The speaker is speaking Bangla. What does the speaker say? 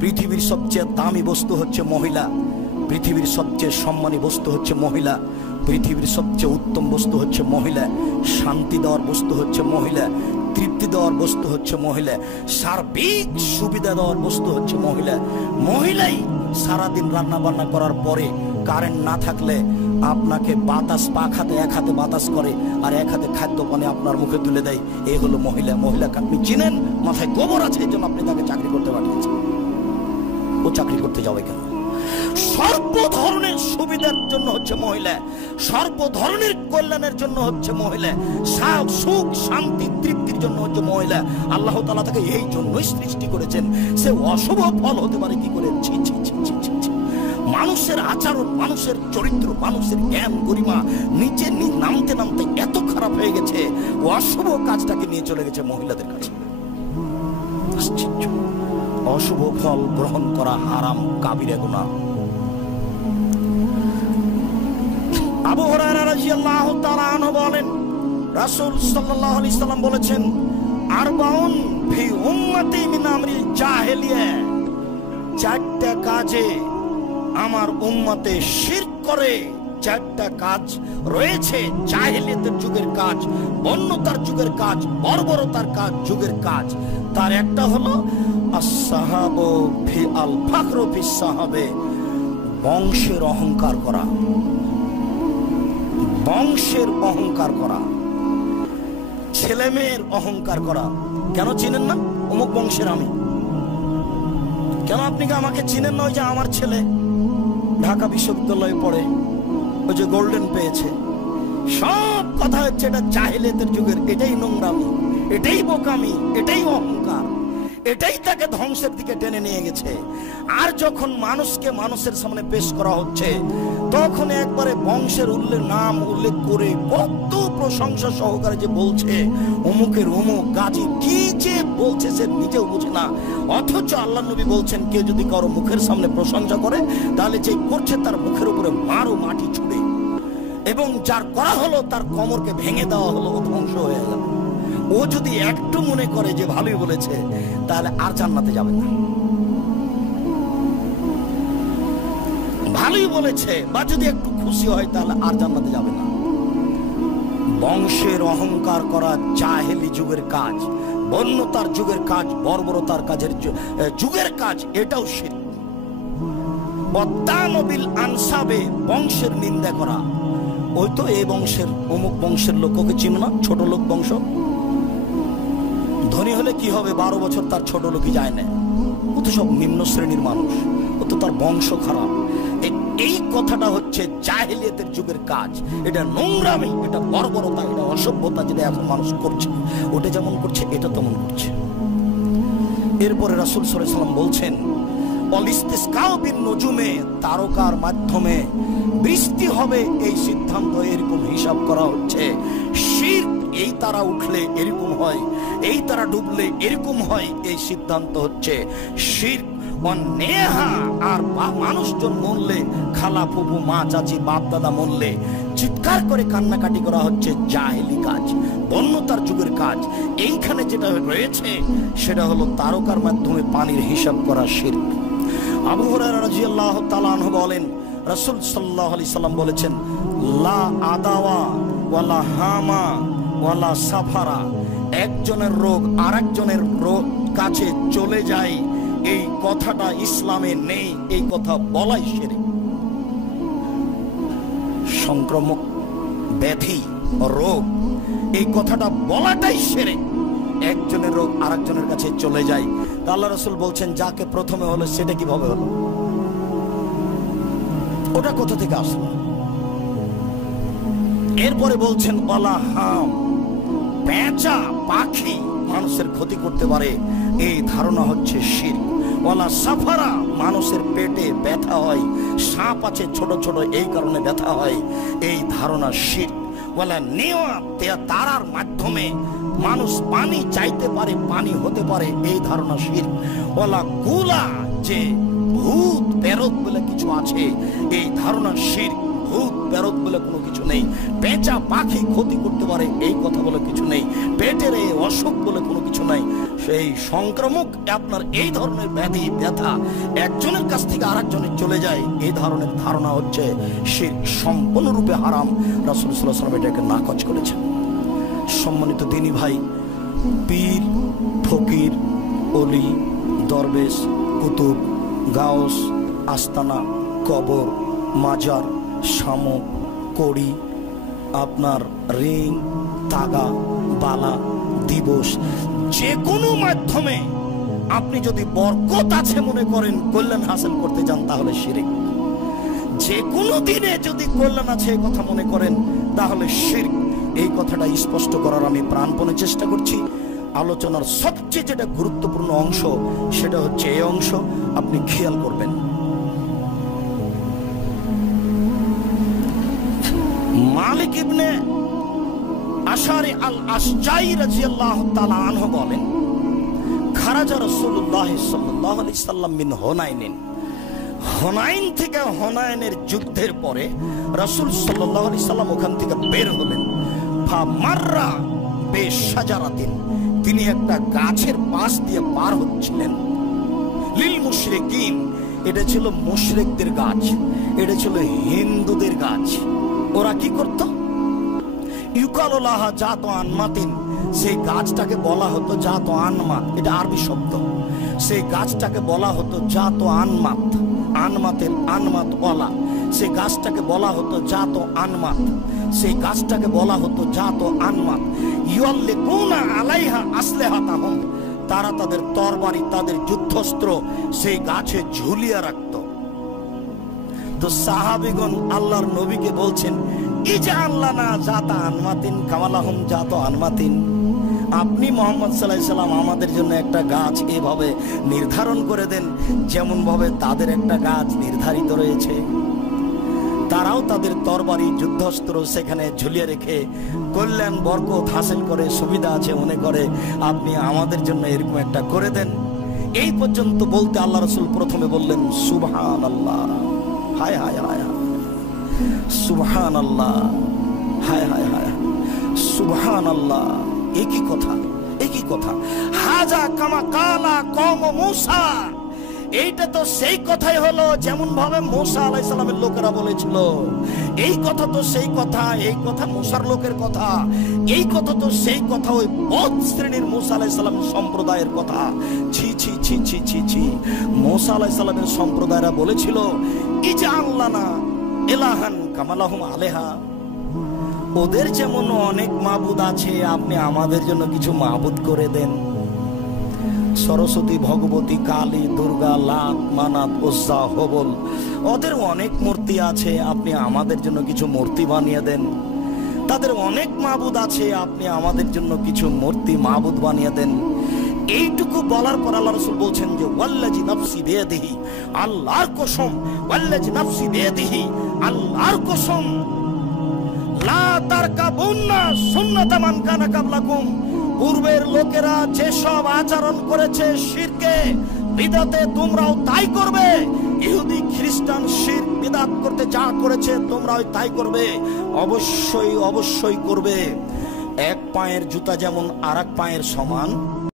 পৃথিবীর সবচেয়ে দামি বস্তু হচ্ছে মহিলা, পৃথিবীর সবচেয়ে সম্মানী বস্তু হচ্ছে মহিলা, পৃথিবীর সবচেয়ে উত্তম বস্তু হচ্ছে মহিলা, শান্তি দেওয়ার বস্তু হচ্ছে মহিলা, তৃপ্তি দেওয়ার বস্তু হচ্ছে মহিলা, সার্বিক সুবিধা দেওয়ার বস্তু হচ্ছে মহিলা। মহিলাই সারাদিন রান্না বান্না করার পরে কারেন্ট না থাকলে আপনাকে বাতাস, পাক হাতে এক হাতে বাতাস করে আর এক হাতে খাদ্য পানি আপনার মুখে তুলে দেয়। এই হলো মহিলা। মহিলাকে আপনি চিনেন, মাথায় গোবর আছে, এই জন্য আপনি তাকে চাকরি করতে পাঠিয়েছেন। ও চাকরি করতে যাবে কেন? সর্ব ধরনের সুবিধার জন্য হচ্ছে মহিলা, সর্ব ধরনের কল্যাণের জন্য হচ্ছে মহিলা, সুখ শান্তি তৃপ্তির জন্য হচ্ছে মহিলা। আল্লাহ তাআলা তাকে এই জন্যই সৃষ্টি করেছেন। সে অশুভ ফল হতে পারে কি করে? ছি ছি ছি ছি ছি। মানুষের আচরণ, মানুষের চরিত্র, মানুষের জ্ঞান গরিমা নিচে নামতে নামতে এত খারাপ হয়ে গেছে, অশুভ কাজটাকে নিয়ে চলে গেছে মহিলাদের কাছে। অশুভ ফল গ্রহণ করা হারাম, কাবিরা গুনাহ। আবু হুরায়রা রাদিয়াল্লাহু তাআলা আনহু বলেন, রাসূল সাল্লাল্লাহু আলাইহি সাল্লাম বলেছেন, আরবাউন ফি উম্মতি মিন আমরিল জাহেলিয়া, চারটা কাজে আমার উম্মতে শিরক করে, চারটা কাজ রয়েছে জাহেলিয়াতের যুগের কাজ, বন্যতার যুগের কাজ, বর্বরতার কাজ, যুগের কাজ। তার একটা হলো as-sahabu fi al-fakhru fis sahabe, বংশের অহংকার করা, বংশের অহংকার করা, ছেলে মেয়ের অহংকার করা। কেন চিনেন না? অমুক বংশের আমি। কেন আপনি আমাকে চিনেন না? ওই যে আমার ছেলে ঢাকা বিশ্ববিদ্যালয়ে পড়ে, ওই যে গোল্ডেন পেয়েছে। সব কথা হচ্ছে এটা জাহেলিয়াতের যুগের। এটাই নোংরামি, এটাই বোকামি, এটাই অহংকার, এটাই তাকে ধ্বংসের দিকে টেনে নিয়ে গেছে। আর যখন মানুষকে মানুষের সামনে পেশ করা হচ্ছে, তখন একবারে বংশের নাম উল্লেখ করে কত প্রশংসা সহকারে যে বলছে অমুকের অমুক গাজী, কি যে বলছে সে নিজেও বুঝে না। অথচ আল্লাহ নবী বলছেন, কেউ যদি কারো মুখের সামনে প্রশংসা করে, তাহলে যে করছে তার মুখের উপরে মারো মাটি ছুড়ে, এবং যার করা হলো তার কোমরকে ভেঙে দেওয়া হলো, ও ধ্বংস হয়ে গেল। ও যদি একটু মনে করে যে ভালোই বলেছে, তাহলে আর জান্নাতে যাবে না। ভালোই বলেছে বা যদি একটু খুশি হয়, তাহলে আর জান্নাতে যাবে না। বংশের অহংকার করা জাহেলি যুগের কাজ, বন্যতার যুগের কাজ, বর্বরতার কাজের যুগের কাজ, এটাও শিরক। ওয়াতানবিল আনসাবে, বংশের নিন্দা করা। ওই তো এই বংশের অমুক বংশের লোক, ওকে চিনো না? ছোট লোক বংশ। ধনী হলে কি হবে? 12 বছর তার ছোট লোকই যায় না। ও তো সব নিম্ন শ্রেণীর মানুষ, ও তো তার বংশ খারাপ। এই কথাটা হচ্ছে জাহেলিয়াতের যুগের কাজ। এটা নোংরামি, এটা বর্বরতা, এটা অসভ্যতা, যেটা এখন মানুষ করছে। ওটা যেমন করছে, এটা তেমন করছে। এরপরে রাসূল সাল্লাল্লাহু আলাইহি ওয়াসাল্লাম বলছেন, অলিস্তিসকাউ বিন নুজুমে, তারকার মাধ্যমে বৃষ্টি হবে, এই সিদ্ধান্ত এরকম হিসাব করা হচ্ছে। শিরক, এই তারা উঠলে এরকম হয়, এই তারা ডুবলে এরকম হয়, এই সিদ্ধান্ত হচ্ছে শিরক। অন্যেহা, আর মানুষজন মরলে, খালা ফুফু মা চাচি বাপ দাদা মরলে চিৎকার করে কান্নাকাটি করা হচ্ছে জাহেলি কাজ, বন্যতার যুগের কাজ। এইখানে যেটা রয়েছে সেটা হলো তারকার মাধ্যমে পানির হিসাব করা শিরক। আবু হুরায়রা রাদিয়াল্লাহু তাআলা আনহু বলেন, রাসূল সাল্লাল্লাহু আলাইহি সাল্লাম বলেছেন, লা আদাওয়া ওয়ালা হামা ওয়ালা সাফারা, একজনের রোগ আরেকজনের রোগ কাছে চলে যায়, এই কথাটা ইসলামে নেই। এই কথা বলাই শিরক। সংক্রামক ব্যাধি, রোগ, এই কথাটা বলাটাই শিরক। একজনের রোগ আরেকজনের কাছে চলে যায়। আল্লাহ রাসূল বলছেন, যাকে প্রথমে হলো সেটা কিভাবে হলো? ওটা কোথা থেকে আসলো? এরপরে বলছেন, ওয়ালা হাম, পেঁচা পাখি মানুষের ক্ষতি করতে পারে, এই ধারণা হচ্ছে শিরক। ওয়ালা সাফারা, মানুষের পেটে ব্যথা হয়, সাপ আছে ছোট ছোট, এই কারণে ব্যথা হয়, এই ধারণা শিরক। ওয়ালা নেওয়া, তারার মাধ্যমে মানুষ পানি চাইতে পারে, পানি হতে পারে, এই ধারণা শিরক। ওয়ালা গুলা, যে ভূত প্রেরত বলে কিছু আছে, এই ধারণা শিরক। ভূত প্রেরত বলে কোনো কিছু নেই, পেঁচা পাখি ক্ষতি করতে পারে এই কথা বলে কিছু নেই, পেটের এই অসুখ বলে কোনো কিছু নাই। সেই সংক্রামক আপনার এই ধরনের ব্যাধি ব্যথা একজনের কাছ থেকে আরেকজনের চলে যায়, এই ধরনের ধারণা হচ্ছে শিরক, সম্পূর্ণরূপে হারাম। রাসূল সাল্লাল্লাহু আলাইহি ওয়াসাল্লাম এটাকে নাকচ করেছেন। সম্মানিত দিনী ভাই, পীর, ফকির, অলি, দরবেশ, কুতুব, গাউস, আস্তানা, কবর, মাজার, শামুক, কড়ি, আপনার রিং, তাগা, বালা, দিবস, যে কোনো মাধ্যমে আপনি যদি বরকত আছে মনে করেন, কল্যাণ হাসিল করতে যান, তাহলে শিরক। যে কোনো দিনে যদি কল্যাণ আছে এই কথা মনে করেন, তাহলে শিরক। এই কথাটা স্পষ্ট করার আমি প্রাণপণে চেষ্টা করছি। আলোচনার সবচেয়ে যেটা গুরুত্বপূর্ণ অংশ সেটা হচ্ছে এই অংশ, আপনি খেয়াল করবেন। মালিক ইবনে আশারি আল আশজাই রাদিয়াল্লাহু তাআলা আনহু বলেন, খারাজা রাসূলুল্লাহ সাল্লাল্লাহু আলাইহি সাল্লাম মিন হুনাইন, হুনাইন থেকে, হুনাইনের যুদ্ধের পরে রাসূল সাল্লাল্লাহু আলাইহি সাল্লাম ওখান থেকে বের হলেন। ফামাররা বিশাজারাতিন, তিনি একটা গাছের পাশ দিয়ে পার হচ্ছিলেন। লিল মুশরিকিন, এটা ছিল মুশরিকদের গাছ, এটা ছিল হিন্দুদের গাছ। ওরা কি করত? ইউকালুলাহা জাতু আনমাতিন, সেই গাছটাকে বলা হতো জাতু আনমাত, এটা আরবি শব্দ। সেই গাছটাকে বলা হতো জাতু আনমাত, আনমাতের আনমাত ওয়ালা, সেই গাছটাকে বলা হতো জাতু আনমাত, সেই গাছটাকে বলা হতো জাতু আনমাত। ইয়াল্লিকুনা আলাইহা আসলিহাতাহুম, তারা তাদের তরবারি, তাদের যুদ্ধস্ত্র সেই গাছে ঝুলিয়ে রাখত। তো সাহাবীগণ আল্লাহর নবীকে বলছেন, ইজআল লানা জাতা আনমাতিন কামালাহুম জাতু আনমাতিন, আপনি মুহাম্মদ সাল্লাল্লাহু আলাইহি সাল্লাম আমাদের জন্য একটা গাছ এভাবে নির্ধারণ করে দেন, যেমন ভাবে তাদের একটা গাছ নির্ধারিত রয়েছে। তারাও তাদের তরবারি, যুদ্ধস্ত্র সেখানে ঝুলিয়ে রেখে কল্যাণ বরকত হাসিল করে, সুবিধা আছে মনে করে, আপনি আমাদের জন্য এরকম একটা করে দেন। এই পর্যন্ত বলতে আল্লাহ রাসূল প্রথমে বললেন সুবহানাল্লাহ, হায় হায় হায়, সুবহানাল্লাহ, হায় হায় হায়, সুবহানাল্লাহ। একই কথা, একই কথা। হাজা কামা কালা কওম মূসা, এইটা তো সেই কথাই হলো যেমন ভাবে মুসা আলাইহিস সালামের লোকেরা বলেছিল। এই কথা তো সেই কথা, এই কথা মুসার লোকের কথা, এই কথা তো সেই কথা, ওই বদ শ্রেণীর মুসা আলাইহিস সালামের সম্প্রদায়ের কথা। ছি ছি ছি ছি ছি ছি, মুসা আলাইহিস সালামের সম্প্রদায়রা বলেছিল, ইজআল লানা ইলাহান কামালাহুম আলাইহা, ওদের যেমন অনেক মাবুদ আছে, আপনি আমাদের জন্য কিছু মাবুদ করে দেন। সরস্বতী, ভগবতী, কালী, দুর্গা, লাত, মানাত, উজ্জা, হবল, ওদের অনেক মূর্তি আছে, আপনি আমাদের জন্য কিছু মূর্তি বানিয়ে দেন। তাদের অনেক মাবুদ আছে, আপনি আমাদের জন্য কিছু মূর্তি মাবুদ বানিয়ে দেন। এইটুকু বলার পর আল্লাহ রাসূল বলছেন যে ওয়াল্লাযী নাফসি বিয়াদিহি, আল্লাহর কসম, ওয়াল্লাযী নাফসি বিয়াদিহি, আল্লাহর কসম, লা তারকাবুন্না সুন্নাতা মান কানা কাবলাকুম, পূর্বের লোকেরা যেসব আচরণ করেছে শিরকে বিদআতে, তোমরাও তাই করবে। ইহুদি খ্রিস্টান শিরক বিদআত করতে যা করেছে তোমরাও তাই করবে, অবশ্যই অবশ্যই করবে। এক পায়ের জুতা যেমন আরেক পায়ের সমান,